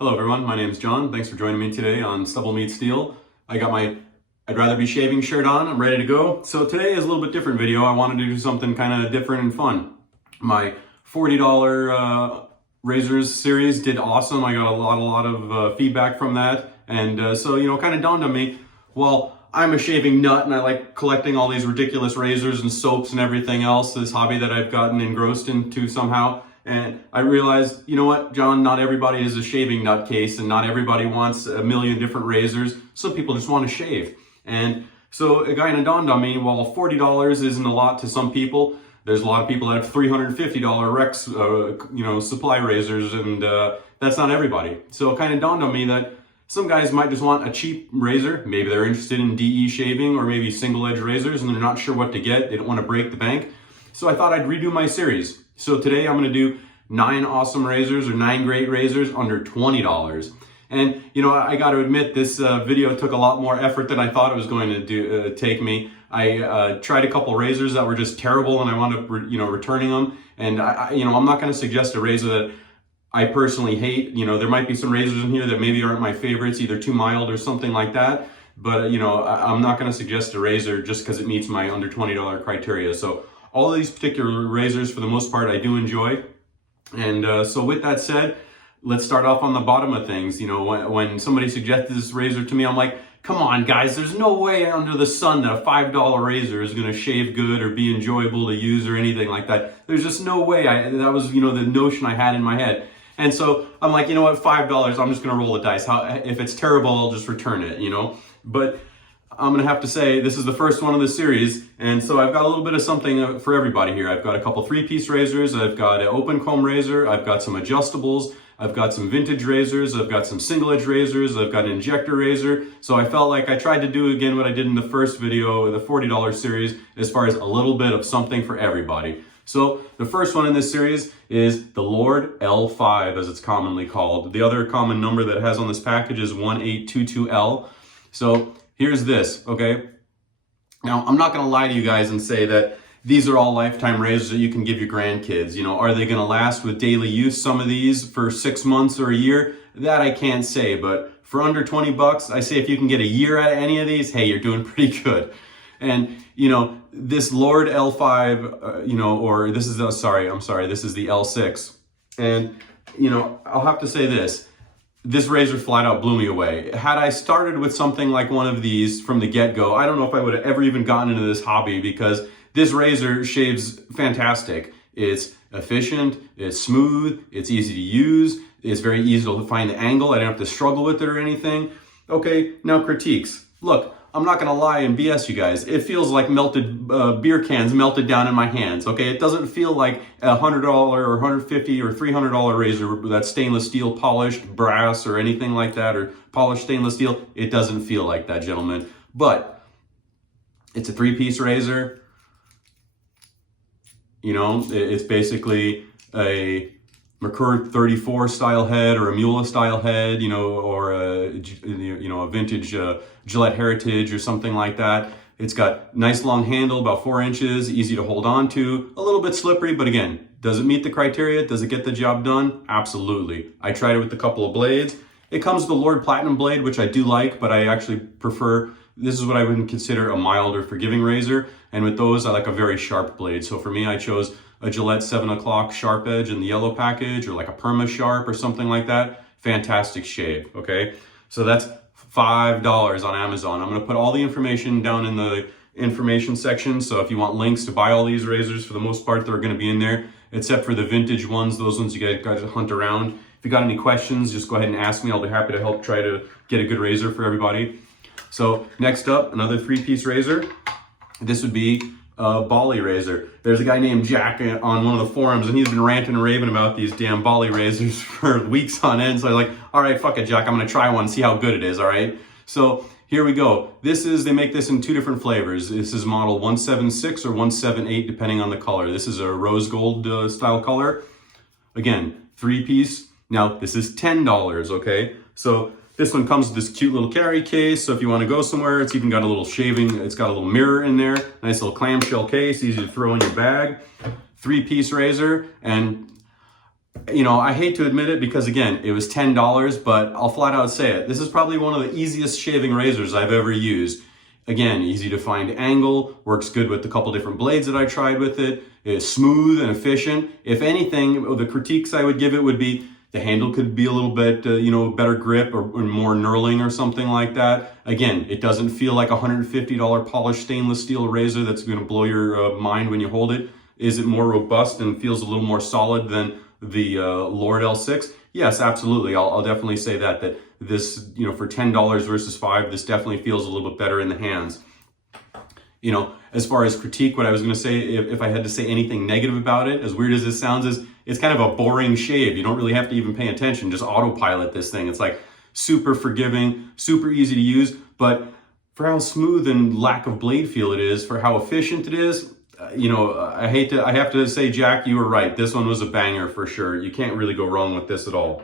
Hello everyone, my name is John. Thanks for joining me today on Stubble Meets Steel. I got my I'd Rather Be Shaving shirt on. I'm ready to go. So today is a little bit different video. I wanted to do something kind of different and fun. My $40 razors series did awesome. I got a lot of feedback from that. And so, kind of dawned on me, well, I'm a shaving nut and I like collecting all these ridiculous razors and soaps and everything else, this hobby that I've gotten engrossed into somehow. And I realized, you know what, John, not everybody is a shaving nutcase and not everybody wants a million different razors. Some people just want to shave. And so it kind of dawned on me, well, $40 isn't a lot to some people. There's a lot of people that have $350 Rex, supply razors, and that's not everybody. So it kind of dawned on me that some guys might just want a cheap razor. Maybe they're interested in DE shaving or maybe single edge razors and they're not sure what to get. They don't want to break the bank. So I thought I'd redo my series. So today I'm going to do 9 awesome razors or 9 great razors under $20. And I got to admit, this video took a lot more effort than I thought it was going to take me. I tried a couple razors that were just terrible and I wound up returning them. And I'm not going to suggest a razor that I personally hate. There might be some razors in here that maybe aren't my favorites, either too mild or something like that. But I'm not going to suggest a razor just because it meets my under $20 criteria. So all of these particular razors, for the most part, I do enjoy. And so with that said, let's start off on the bottom of things. When somebody suggested this razor to me, I'm like, come on, guys, there's no way under the sun that a $5 razor is going to shave good or be enjoyable to use or anything like that. There's just no way. That was, the notion I had in my head. And so I'm like, you know what, $5, I'm just going to roll the dice. If it's terrible, I'll just return it, But I'm going to have to say this is the first one of the series, and so I've got a little bit of something for everybody here. I've got a couple 3-piece razors, I've got an open comb razor, I've got some adjustables, I've got some vintage razors, I've got some single edge razors, I've got an injector razor. So I felt like I tried to do again what I did in the first video, the $40 series, as far as a little bit of something for everybody. So the first one in this series is the Lord L5, as it's commonly called. The other common number that it has on this package is 1822L. So here's this, okay? Now, I'm not going to lie to you guys and say that these are all lifetime razors that you can give your grandkids. Are they going to last with daily use, some of these, for 6 months or a year? That I can't say, but for under 20 bucks, I say if you can get a year out of any of these, hey, you're doing pretty good. And, this Lord L5, or this is, this is the L6. And, I'll have to say this razor flat out blew me away. Had I started with something like one of these from the get-go, I don't know if I would have ever even gotten into this hobby, because this razor shaves fantastic. It's efficient, it's smooth, it's easy to use, it's very easy to find the angle. I don't have to struggle with it or anything. Okay, now critiques. Look, I'm not gonna lie and BS you guys. It feels like melted beer cans melted down in my hands, okay? It doesn't feel like a $100 or $150 or $300 razor that's stainless steel polished brass or anything like that, or polished stainless steel. It doesn't feel like that, gentlemen. But it's a 3-piece razor. It's basically a Merkur 34 style head or a Mule style head, or a vintage Gillette Heritage or something like that. It's got nice long handle, about 4 inches, easy to hold on to, a little bit slippery, but again, does it meet the criteria? Does it get the job done? Absolutely. I tried it with a couple of blades. It comes with the Lord Platinum blade, which I do like, but I actually prefer, this is what I would consider a mild or forgiving razor. And with those, I like a very sharp blade. So for me, I chose a Gillette 7 o'clock sharp edge in the yellow package, or like a Perma Sharp or something like that. Fantastic shave, okay? So that's $5 on Amazon. I'm gonna put all the information down in the information section. So if you want links to buy all these razors, for the most part, they're gonna be in there, except for the vintage ones. Those ones you guys hunt around. If you got any questions, just go ahead and ask me. I'll be happy to help try to get a good razor for everybody. So next up, another 3-piece razor. This would be a Bali razor. There's a guy named Yaqi on one of the forums, and he's been ranting and raving about these damn Bali razors for weeks on end. So I'm like, all right, fuck it, Jack. I'm gonna try one, see how good it is, all right? So here we go. They make this in 2 different flavors. This is model 176 or 178, depending on the color. This is a rose gold style color. Again, 3-piece. Now, this is $10, okay? So this one comes with this cute little carry case, so if you want to go somewhere, it's even got a little it's got a little mirror in there, nice little clamshell case, easy to throw in your bag. 3-piece razor, and You know, I hate to admit it because again, it was $10, but I'll flat out say it. This is probably one of the easiest shaving razors I've ever used. Again, easy to find angle, works good with a couple different blades that I tried with it. It's smooth and efficient. If anything, the critiques I would give it would be the handle could be a little bit, you know, better grip or more knurling or something like that. Again, it doesn't feel like a $150 polished stainless steel razor that's going to blow your mind when you hold it. Is it more robust and feels a little more solid than the Lord L6? Yes, absolutely. I'll definitely say that this, you know, for $10 versus $5, this definitely feels a little bit better in the hands. You know, as far as critique, what I was going to say, if I had to say anything negative about it, as weird as this sounds, is it's kind of a boring shave. You don't really have to even pay attention. Just autopilot this thing. It's like super forgiving, super easy to use, but for how smooth and lack of blade feel it is, for how efficient it is, you know, I have to say, Jack, you were right. This one was a banger for sure. You can't really go wrong with this at all.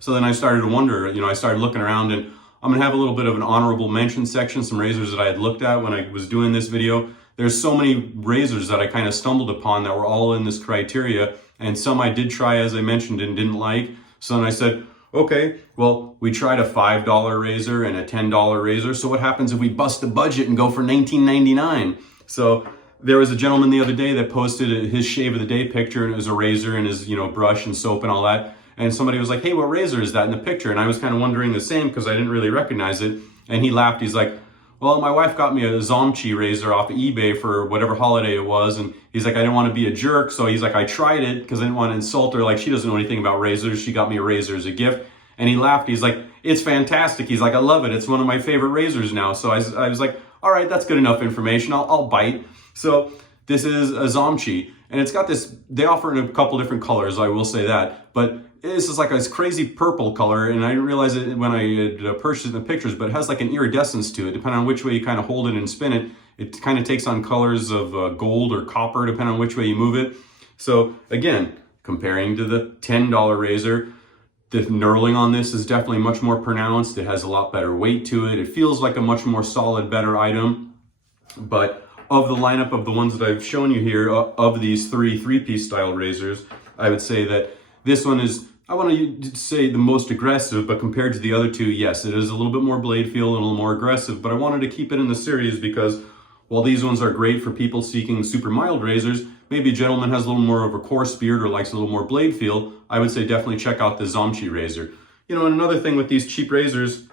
So then I started to wonder, you know, I started looking around, and I'm gonna have a little bit of an honorable mention section, some razors that I had looked at when I was doing this video. There's so many razors that I kind of stumbled upon that were all in this criteria, and some I did try, as I mentioned, and didn't like. So then I said, okay, well, we tried a $5 razor and a $10 razor. So what happens if we bust the budget and go for $19.99? So there was a gentleman the other day that posted his shave of the day picture, and it was a razor and his, you know, brush and soap and all that. And somebody was like, hey, what razor is that in the picture? And I was kind of wondering the same because I didn't really recognize it. And he laughed. He's like, well, my wife got me a Yachi razor off of eBay for whatever holiday it was. And he's like, I didn't want to be a jerk. So he's like, I tried it because I didn't want to insult her. Like, she doesn't know anything about razors. She got me a razor as a gift. And he laughed. He's like, it's fantastic. He's like, I love it. It's one of my favorite razors now. So I was like, all right, that's good enough information. I'll bite. So this is a Yachi. And it's got this, they offer it in a couple different colors, I will say that. But this is like this crazy purple color, and I didn't realize it when I had purchased the pictures, but it has like an iridescence to it. Depending on which way you kind of hold it and spin it, it kind of takes on colors of gold or copper, depending on which way you move it. So again, comparing to the $10 razor, the knurling on this is definitely much more pronounced. It has a lot better weight to it. It feels like a much more solid, better item. But of the lineup of the ones that I've shown you here, of these three-piece style razors, I would say that this one is, I want to say, the most aggressive, but compared to the other two, yes, it is a little bit more blade feel and a little more aggressive, but I wanted to keep it in the series because while these ones are great for people seeking super mild razors, maybe a gentleman has a little more of a coarse beard or likes a little more blade feel, I would say definitely check out the Yachi razor. You know, and another thing with these cheap razors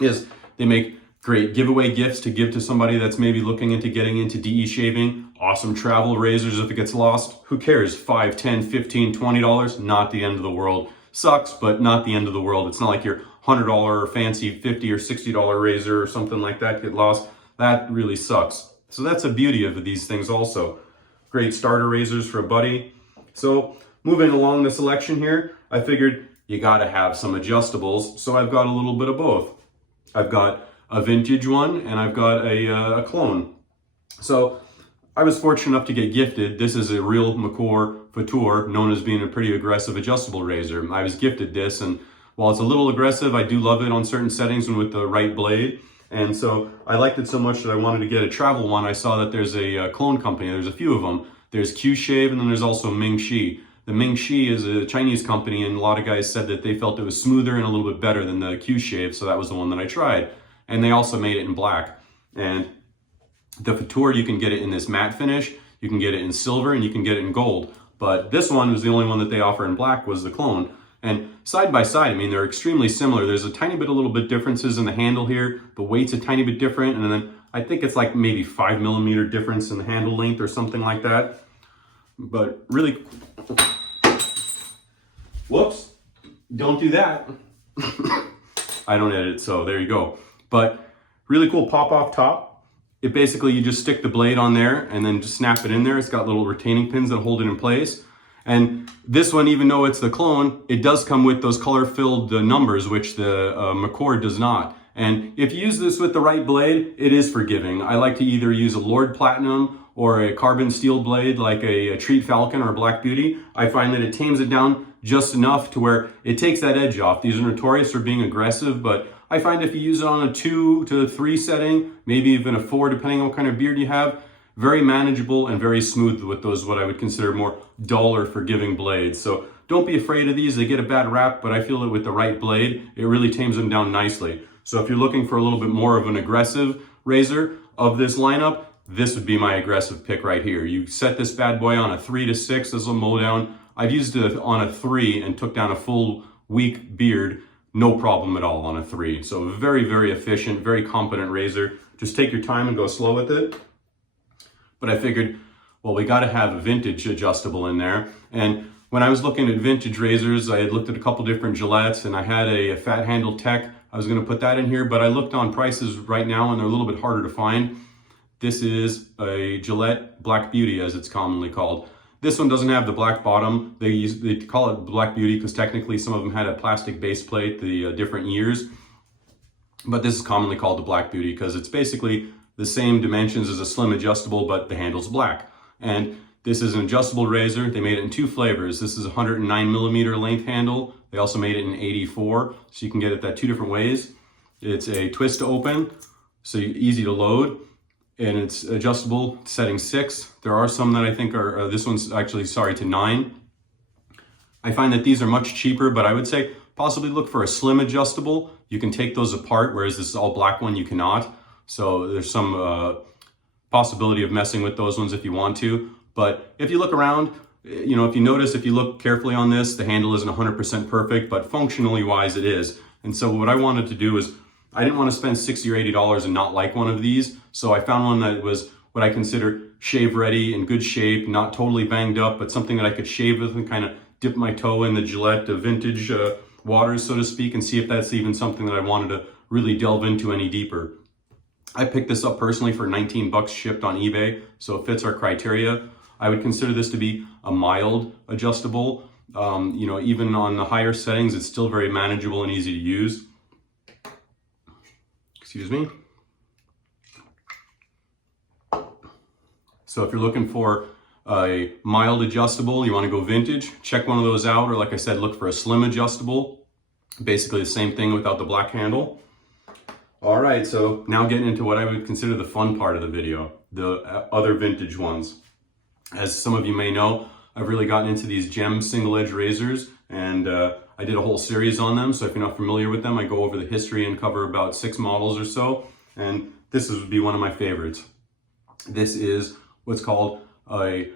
is they make great giveaway gifts to give to somebody that's maybe looking into getting into DE shaving. Awesome travel razors if it gets lost. Who cares? $5, $10, $15, $20? Not the end of the world. Sucks, but not the end of the world. It's not like your $100 fancy $50 or $60 razor or something like that get lost. That really sucks. So that's the beauty of these things also. Great starter razors for a buddy. So moving along the selection here, I figured you gotta have some adjustables. So I've got a little bit of both. I've got a vintage one and I've got a clone. So I was fortunate enough to get gifted. This is a real Merkur Futur, known as being a pretty aggressive adjustable razor. I was gifted this, and while it's a little aggressive, I do love it on certain settings and with the right blade. And so I liked it so much that I wanted to get a travel one. I saw that there's a clone company. There's a few of them. There's Q-Shave, and then there's also Ming. The Ming is a Chinese company, and a lot of guys said that they felt it was smoother and a little bit better than the Q-Shave, so that was the one that I tried. And they also made it in black. And the Futur, you can get it in this matte finish, you can get it in silver, and you can get it in gold. But this one was the only one that they offer in black, was the clone. And side by side, I mean, they're extremely similar. There's a a little bit differences in the handle here. The weight's a tiny bit different, and then I think it's like maybe 5mm difference in the handle length or something like that. But really, whoops, don't do that. I don't edit, so there you go. But really cool pop off top. It basically, you just stick the blade on there and then just snap it in there. It's got little retaining pins that hold it in place. And this one, even though it's the clone, it does come with those color-filled numbers, which the Mcord does not. And if you use this with the right blade, it is forgiving. I like to either use a Lord Platinum or a carbon steel blade like a Treat Falcon or a Black Beauty. I find that it tames it down just enough to where it takes that edge off. These are notorious for being aggressive, but I find if you use it on a 2 to 3 setting, maybe even a 4, depending on what kind of beard you have, very manageable and very smooth with those what I would consider more dull or forgiving blades. So don't be afraid of these. They get a bad rap, but I feel that with the right blade, it really tames them down nicely. So if you're looking for a little bit more of an aggressive razor of this lineup, this would be my aggressive pick right here. You set this bad boy on a 3 to 6 as a mow down. I've used it on a 3 and took down a full weak beard, no problem at all on a 3. So very, very efficient, very competent razor. Just take your time and go slow with it. But I figured, well, we got to have a vintage adjustable in there. And when I was looking at vintage razors, I had looked at a couple different Gillettes, and I had a fat handle Tech. I was going to put that in here, but I looked on prices right now and they're a little bit harder to find. This is a Gillette Black Beauty, as it's commonly called. This one doesn't have the black bottom. They call it Black Beauty because technically some of them had a plastic base plate, the different years. But this is commonly called the Black Beauty because it's basically the same dimensions as a slim adjustable, but the handle's black. And this is an adjustable razor. They made it in 2 flavors. This is a 109 millimeter length handle. They also made it in 84, so you can get it that 2 different ways. It's a twist to open, so easy to load, and it's adjustable setting 6. There are some that I think are, this one's actually, to 9. I find that these are much cheaper, but I would say possibly look for a slim adjustable. You can take those apart, whereas this all black one you cannot. So there's some possibility of messing with those ones if you want to. But if you look around, you know, if you notice, if you look carefully on this, the handle isn't 100% perfect, but functionally wise it is. And so what I wanted to do is, I didn't want to spend $60 or $80 and not like one of these. So I found one that was what I consider shave ready, in good shape, not totally banged up, but something that I could shave with and kind of dip my toe in the Gillette vintage waters, so to speak, and see if that's even something that I wanted to really delve into any deeper. I picked this up personally for 19 bucks shipped on eBay, so it fits our criteria. I would consider this to be a mild adjustable. You know, even on the higher settings, it's still very manageable and easy to use. Excuse me. So if you're looking for a mild adjustable, you want to go vintage, check one of those out, or like I said, look for a slim adjustable. Basically the same thing without the black handle. All right, so now getting into what I would consider the fun part of the video, the other vintage ones. As some of you may know, I've really gotten into these gem single edge razors, and I did a whole series on them. So if you're not familiar with them, I go over the history and cover about 6 models or so. And this would be one of my favorites. This is what's called a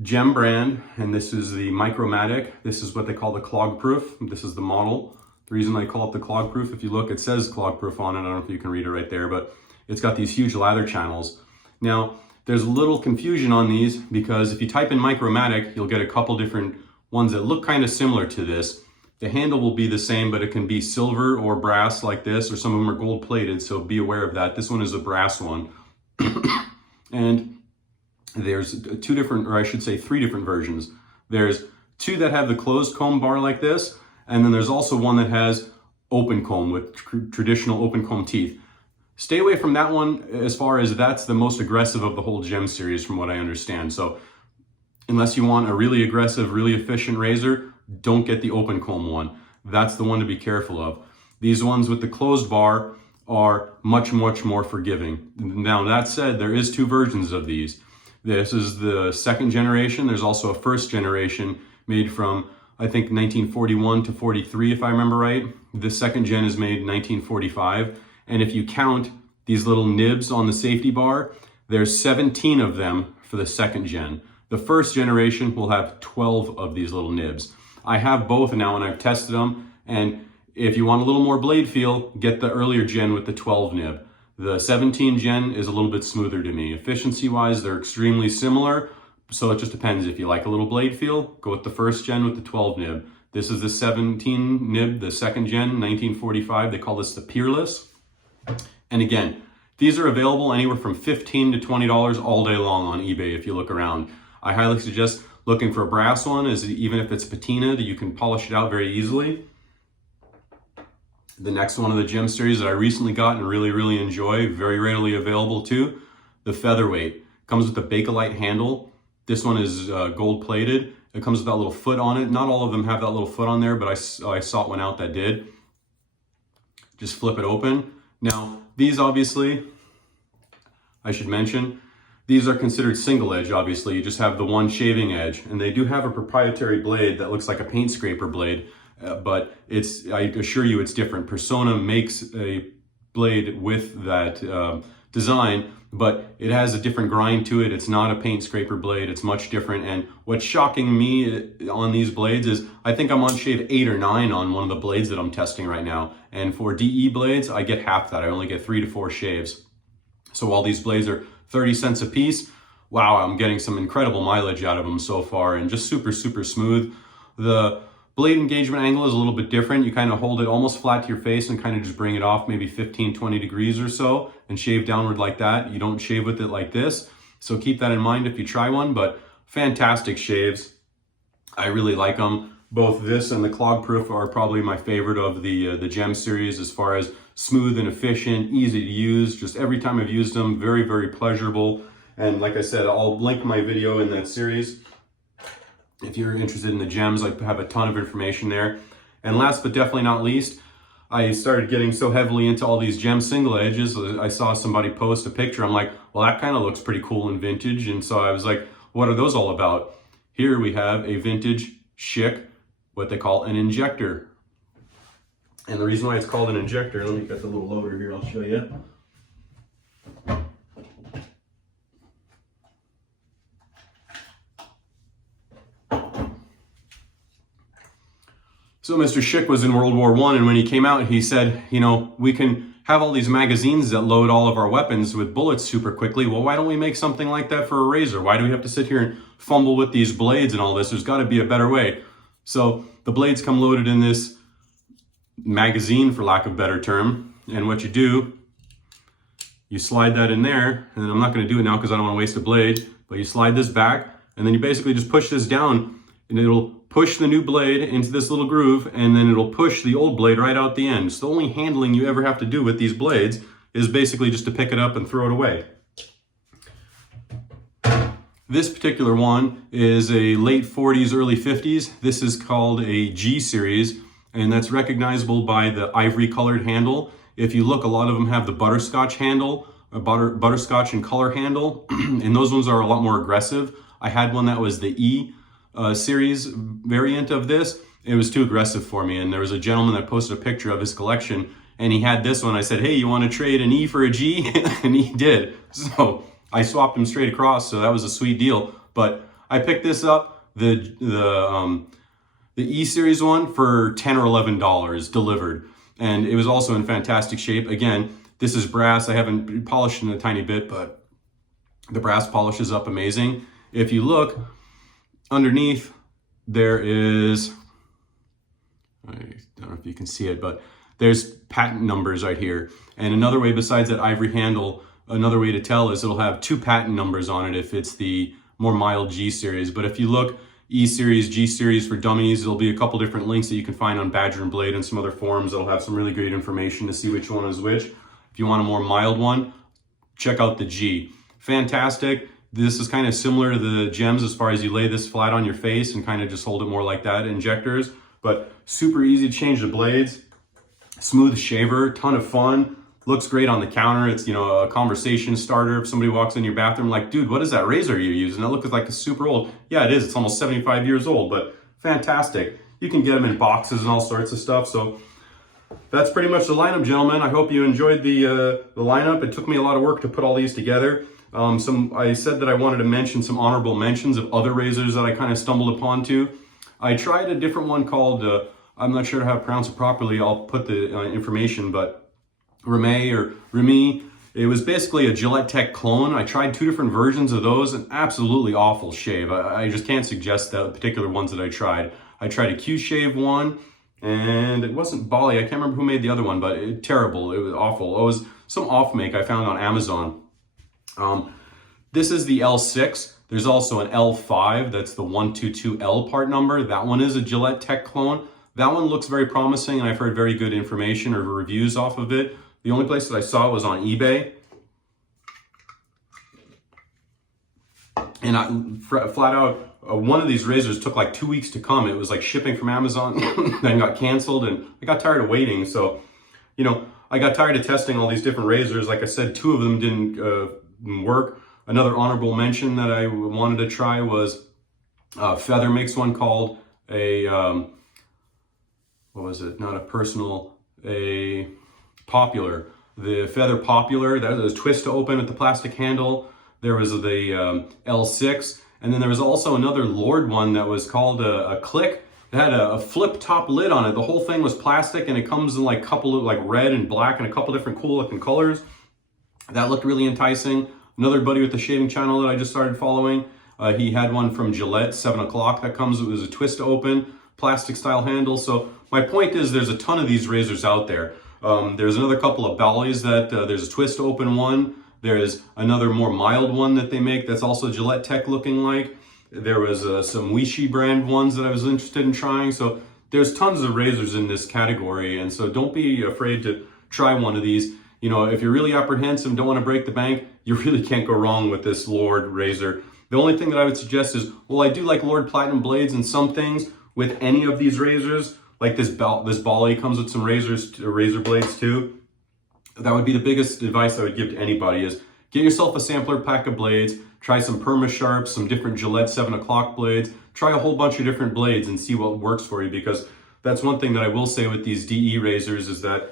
gem brand, and this is the Micromatic. This is what they call the clog proof. This is the model. The reason I call it the clog proof, if you look, it says clog proof on it. I don't know if you can read it right there, but it's got these huge lather channels. Now, there's a little confusion on these because if you type in Micromatic, you'll get a couple different ones that look kind of similar to this. The handle will be the same, but it can be silver or brass like this, or some of them are gold plated, so be aware of that. This one is a brass one. And there's 2 different, or I should say 3 different versions. There's 2 that have the closed comb bar like this, and then there's also one that has open comb with traditional open comb teeth. Stay away from that one as far as that's the most aggressive of the whole gem series from what I understand. So unless you want a really aggressive, really efficient razor, don't get the open comb one. That's the one to be careful of. These ones with the closed bar are much, much more forgiving. Now that said, there is 2 versions of these. This is the 2nd generation. There's also a 1st generation made from, I think, 1941 to 43, if I remember right. The 2nd gen is made in 1945. And if you count these little nibs on the safety bar, there's 17 of them for the 2nd gen. The 1st generation will have 12 of these little nibs. I have both now and I've tested them. And if you want a little more blade feel, get the earlier gen with the 12 nib. The 17 gen is a little bit smoother to me. Efficiency wise, they're extremely similar. So it just depends. If you like a little blade feel, go with the 1st gen with the 12 nib. This is the 17 nib, the 2nd gen, 1945. They call this the Peerless. And again, these are available anywhere from $15 to $20 all day long on eBay if you look around. I highly suggest looking for a brass one, as even if it's patinaed, you can polish it out very easily. The next one of the gem series that I recently got and really, really enjoy, very readily available too, the Featherweight. Comes with a Bakelite handle. This one is gold plated. It comes with that little foot on it. Not all of them have that little foot on there, but I sought one out that did. Just flip it open. Now, these obviously, I should mention, These are considered single edge, obviously. You just have the one shaving edge. And they do have a proprietary blade that looks like a paint scraper blade, but I assure you it's different. Persona makes a blade with that design, but it has a different grind to it. It's not a paint scraper blade. It's much different. And what's shocking me on these blades is I think I'm on shave 8 or 9 on one of the blades that I'm testing right now. And for DE blades, I get half that. I only get 3 to 4 shaves. So while these blades are 30 cents a piece, wow, I'm getting some incredible mileage out of them so far, and just super, super smooth. The blade engagement angle is a little bit different. You kind of hold it almost flat to your face and kind of just bring it off maybe 15, 20 degrees or so and shave downward like that. You don't shave with it like this. So keep that in mind if you try one, but fantastic shaves. I really like them. Both this and the Clog Proof are probably my favorite of the Gem series as far as smooth and efficient, easy to use. Just every time I've used them, very, very pleasurable. And like I said, I'll link my video in that series. If you're interested in the gems, I have a ton of information there. And last but definitely not least, I started getting so heavily into all these gem single edges. I saw somebody post a picture. I'm like, well, that kind of looks pretty cool and vintage. And so I was like, what are those all about? Here we have a vintage chic, what they call an injector. And the reason why it's called an injector, let me get the little loader here, I'll show you. So Mr. Schick was in World War I, and when he came out, he said, you know, we can have all these magazines that load all of our weapons with bullets super quickly. Well, why don't we make something like that for a razor? Why do we have to sit here and fumble with these blades and all this? There's got to be a better way. So the blades come loaded in this magazine, for lack of a better term. And what you do, you slide that in there, and I'm not going to do it now because I don't want to waste a blade, but you slide this back, and then you basically just push this down, and it'll push the new blade into this little groove, and then it'll push the old blade right out the end. So the only handling you ever have to do with these blades is basically just to pick it up and throw it away. This particular one is a late 40s, early 50s. This is called a G series, and that's recognizable by the ivory colored handle. If you look, a lot of them have the butterscotch handle, a butterscotch and color handle, and those ones are a lot more aggressive. I had one that was the E series variant of this. It was too aggressive for me, and there was a gentleman that posted a picture of his collection, and he had this one. I said, hey, you want to trade an E for a G? And he did. So I swapped him straight across, so that was a sweet deal. But I picked this up, the E series one, for $10 or $11 delivered, and it was also in fantastic shape. Again, this is brass. I haven't polished it a tiny bit, but the brass polishes up amazing. If you look underneath, there is, I don't know if you can see it, but there's patent numbers right here. And another way besides that ivory handle, another way to tell is it'll have 2 patent numbers on it if it's the more mild G series. But if you look, E series, G series for dummies, there'll be a couple different links that you can find on Badger and Blade and some other forums that'll have some really great information to see which one is which. If you want a more mild one, check out the G. Fantastic. This is kind of similar to the gems as far as you lay this flat on your face and kind of just hold it more like that, injectors, but super easy to change the blades, smooth shaver, ton of fun, looks great on the counter. It's, you know, a conversation starter. If somebody walks in your bathroom like, dude, what is that razor you're using? It looks like it's super old. Yeah, it is. It's almost 75 years old, but fantastic. You can get them in boxes and all sorts of stuff. So that's pretty much the lineup, gentlemen. I hope you enjoyed the lineup. It took me a lot of work to put all these together. I said that I wanted to mention some honorable mentions of other razors that I kind of stumbled upon too. I tried a different one called, I'm not sure how to pronounce it properly. I'll put the information, but Remy. It was basically a Gillette Tech clone. I tried 2 different versions of those, and absolutely awful shave. I just can't suggest the particular ones that I tried. I tried a Q-Shave one, and it wasn't Bali. I can't remember who made the other one, but terrible. It was awful. It was some off-make I found on Amazon. This is the L6. There's also an L5. That's the 122L part number. That one is a Gillette Tech clone. That one looks very promising, and I've heard very good information or reviews off of it. The only place that I saw it was on eBay. And flat out, one of these razors took like 2 weeks to come. It was like shipping from Amazon, then got canceled, and I got tired of waiting. So, you know, I got tired of testing all these different razors. Like I said, 2 of them didn't work. Another honorable mention that I wanted to try was Feather makes one called a, what was it? Not a personal, a popular. The Feather Popular, that was twist to open with the plastic handle. There was the L6, and then there was also another Lord one that was called a Click. It had a flip top lid on it. The whole thing was plastic, and it comes in like a couple of like red and black and a couple different cool looking colors. That looked really enticing. Another buddy with the shaving channel that I just started following, he had one from Gillette, 7 o'clock, that comes, it was a twist to open, plastic style handle. So my point is there's a ton of these razors out there. There's another couple of Balis that there's a twist to open one. There's another more mild one that they make that's also Gillette Tech looking like. There was some Yachi brand ones that I was interested in trying. So there's tons of razors in this category, and so don't be afraid to try one of these. You know, if you're really apprehensive and don't want to break the bank, you really can't go wrong with this Lord razor. The only thing that I would suggest is, well, I do like Lord Platinum blades and some things with any of these razors, like this Bali comes with some razor blades too. That would be the biggest advice I would give to anybody is get yourself a sampler pack of blades, try some Perma Sharps, some different Gillette 7 o'clock blades, try a whole bunch of different blades and see what works for you, because that's one thing that I will say with these DE razors is that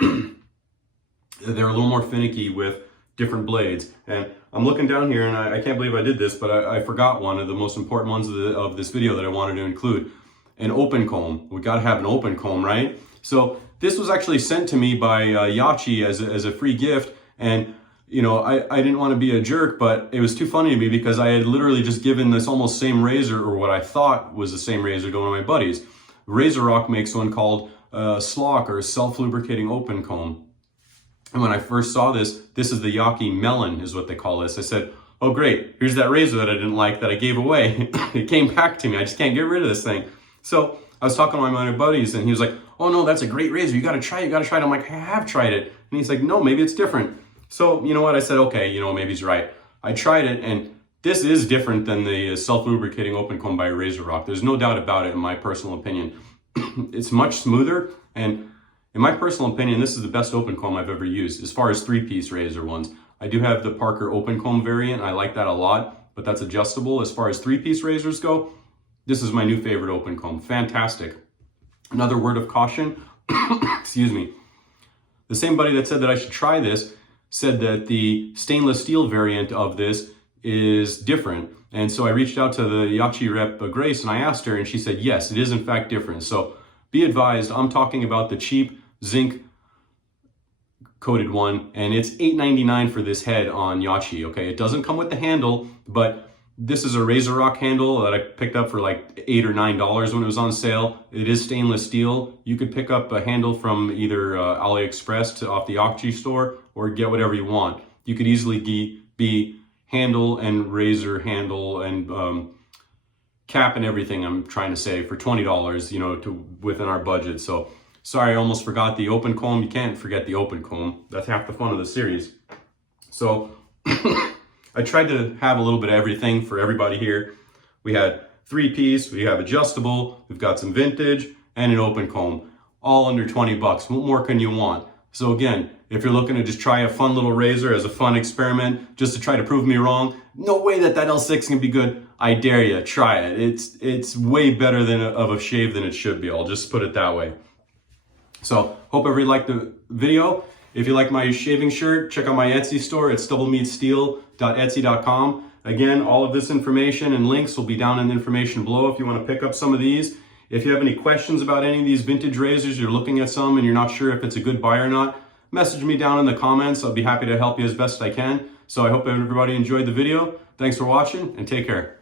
they're a little more finicky with different blades. And I'm looking down here and I can't believe I did this, but I forgot one of the most important ones of this video that I wanted to include. An open comb. We got to have an open comb, right? So this was actually sent to me by Yachi as a free gift. And you know, I didn't want to be a jerk, but it was too funny to me because I had literally just given this almost same razor, or what I thought was the same razor, to one of my buddies. Razor Rock makes one called Slock, or self-lubricating open comb. And when I first saw this is the Yaqi Mellon is what they call this. I said, oh great, here's that razor that I didn't like that I gave away. It came back to me. I just can't get rid of this thing. So I was talking to my buddies and he was like, oh no, that's a great razor. You got to try it. You got to try it. I'm like, I have tried it. And he's like, no, maybe it's different. So you know what? I said, okay, you know, maybe he's right. I tried it and this is different than the self-lubricating open comb by Razor Rock. There's no doubt about it in my personal opinion. It's much smoother, and in my personal opinion, this is the best open comb I've ever used as far as 3-piece razor ones. I do have the Parker open comb variant. I like that a lot, but that's adjustable. As far as 3-piece razors go, this is my new favorite open comb. Fantastic. Another word of caution, excuse me. The same buddy that said that I should try this said that the stainless steel variant of this is different. And so I reached out to the Yachi rep, Grace, and I asked her, and she said, yes, it is in fact different. So be advised, I'm talking about the cheap zinc coated one, and it's $8.99 for this head on Yachi, okay? It doesn't come with the handle, but this is a Razor Rock handle that I picked up for like $8 or $9 when it was on sale. It is stainless steel. You could pick up a handle from either AliExpress off the Yachi store, or get whatever you want. You could easily be handle and razor handle and cap and everything, I'm trying to say, for $20, you know, within our budget. So sorry, I almost forgot the open comb. You can't forget the open comb. That's half the fun of the series. So I tried to have a little bit of everything for everybody here. We had 3-piece, we have adjustable, we've got some vintage, and an open comb, all under 20 bucks. What more can you want? So again, if you're looking to just try a fun little razor as a fun experiment, just to try to prove me wrong, no way that L6 can be good. I dare you, try it. It's way better of a shave than it should be. I'll just put it that way. So hope everybody liked the video. If you like my shaving shirt, check out my Etsy store. It's doublemeatsteel.etsy.com. Again, all of this information and links will be down in the information below if you want to pick up some of these. If you have any questions about any of these vintage razors, you're looking at some and you're not sure if it's a good buy or not, message me down in the comments. I'll be happy to help you as best I can. So I hope everybody enjoyed the video. Thanks for watching and take care.